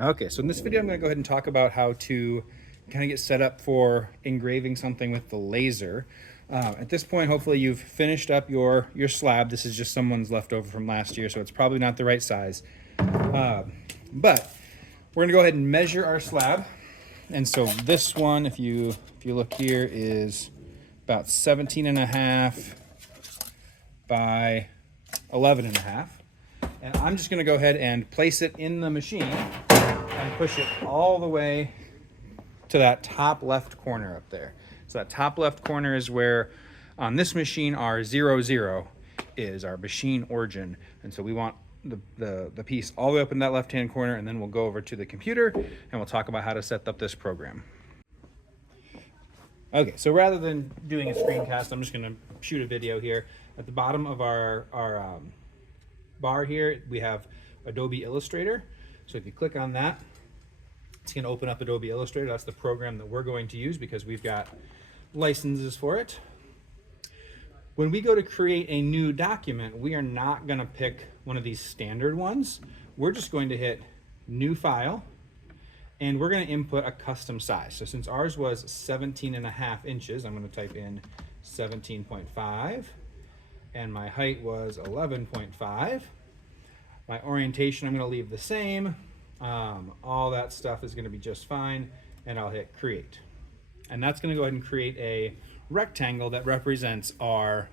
Okay, so in this video I'm going to go ahead and talk about how to kind of get set up for engraving something with the laser. At this point, hopefully you've finished up your slab. This is just someone's leftover from last year, so it's probably not the right size. But we're going to go ahead and measure our slab. And so this one, if you look here, is about 17.5 by 11.5. And I'm just going to go ahead and place it in the machine and push it all the way to that top left corner up there. So that top left corner is where on this machine our 00 is, our machine origin. And so we want the piece all the way up in that left hand corner, and then we'll go over to the computer and we'll talk about how to set up this program. Okay, so rather than doing a screencast, I'm just going to shoot a video here. At the bottom of our bar here, we have Adobe Illustrator. So if you click on that, it's going to open up Adobe Illustrator. That's the program that we're going to use because we've got licenses for it. When we go to create a new document, we are not going to pick one of these standard ones. We're just going to hit New File, and we're going to input a custom size. So since ours was 17.5 inches, I'm going to type in 17.5, and my height was 11.5. My orientation I'm going to leave the same. All that stuff is going to be just fine, and I'll hit create. And that's going to go ahead and create a rectangle that represents our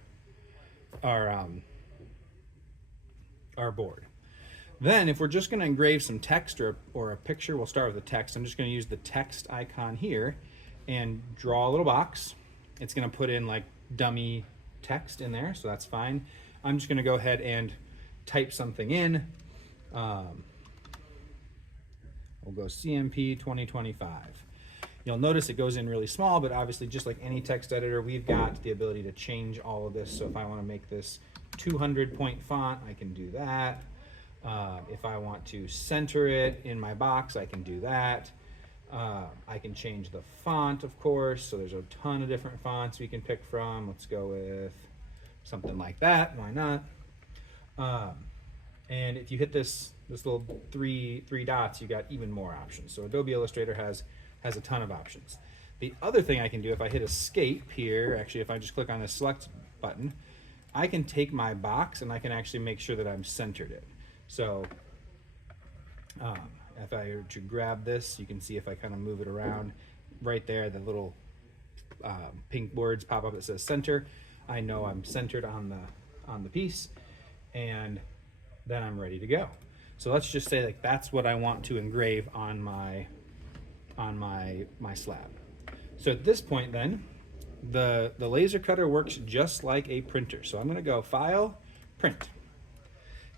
board. Then if we're just going to engrave some text or a picture, we'll start with the text. I'm just going to use the text icon here and draw a little box. It's going to put in like dummy text in there, so that's fine. I'm just going to go ahead and type something in. We'll go CMP 2025. You'll notice it goes in really small, but obviously just like any text editor, we've got the ability to change all of this. So if I want to make this 200 point font, I can do that. If I want to center it in my box, I can do that. I can change the font, of course, so there's a ton of different fonts we can pick from. Let's go with something like that, why not? And if you hit this little three dots, you got even more options. So Adobe Illustrator has a ton of options. The other thing I can do, if I hit escape here, actually if I just click on the select button, I can take my box and I can actually make sure that I'm centered it. So if I were to grab this, you can see if I kind of move it around right there, the little pink words pop up that says center. I know I'm centered on the piece, and then I'm ready to go. So let's just say like that's what I want to engrave on my slab. So at this point then, the laser cutter works just like a printer. So I'm going to go File, Print.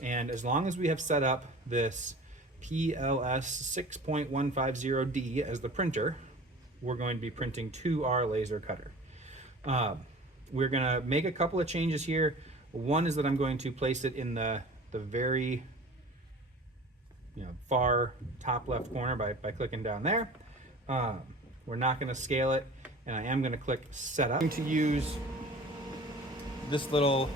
And as long as we have set up this PLS 6.150D as the printer, we're going to be printing to our laser cutter. We're going to make a couple of changes here. One is that I'm going to place it in the very far top left corner by clicking down there. We're not going to scale it, and I am going to click Setup. I'm going to use this little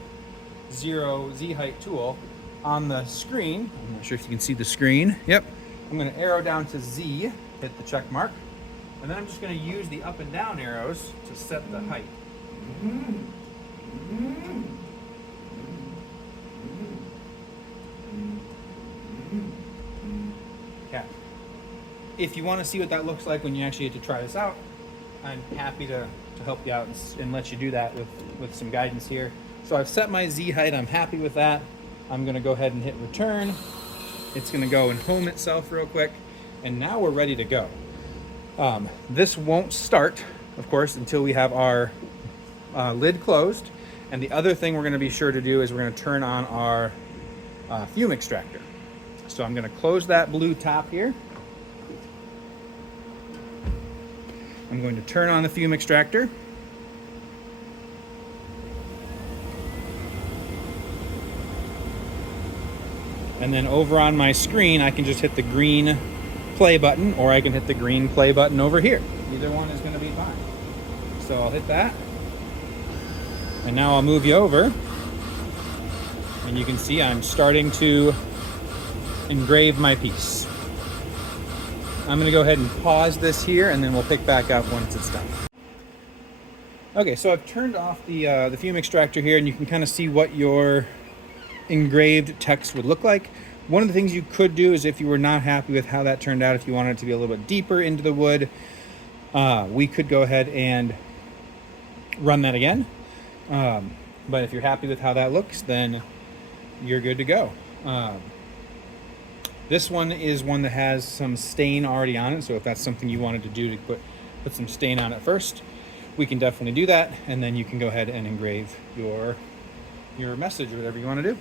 0 Z height tool on the screen. I'm not sure if you can see the screen. Yep. I'm going to arrow down to Z, hit the check mark, and then I'm just going to use the up and down arrows to set the height. Okay. If you want to see what that looks like when you actually get to try this out, I'm happy to help you out and let you do that with some guidance here. So I've set my Z height. I'm happy with that. I'm going to go ahead and hit return. It's going to go and home itself real quick. And now we're ready to go. This won't start, of course, until we have our lid closed. And the other thing we're going to be sure to do is we're going to turn on our fume extractor. So I'm going to close that blue top here. I'm going to turn on the fume extractor. And then over on my screen, I can just hit the green play button, or I can hit the green play button over here. Either one is going to be fine. So I'll hit that. And now I'll move you over. And you can see I'm starting to engrave my piece. I'm going to go ahead and pause this here, and then we'll pick back up once it's done. Okay, so I've turned off the fume extractor here, and you can kind of see what your engraved text would look like. One of the things you could do is, if you were not happy with how that turned out, if you wanted it to be a little bit deeper into the wood, we could go ahead and run that again. But if you're happy with how that looks, then you're good to go. This one is one that has some stain already on it, so if that's something you wanted to do, to put some stain on it first, we can definitely do that, and then you can go ahead and engrave your message or whatever you want to do.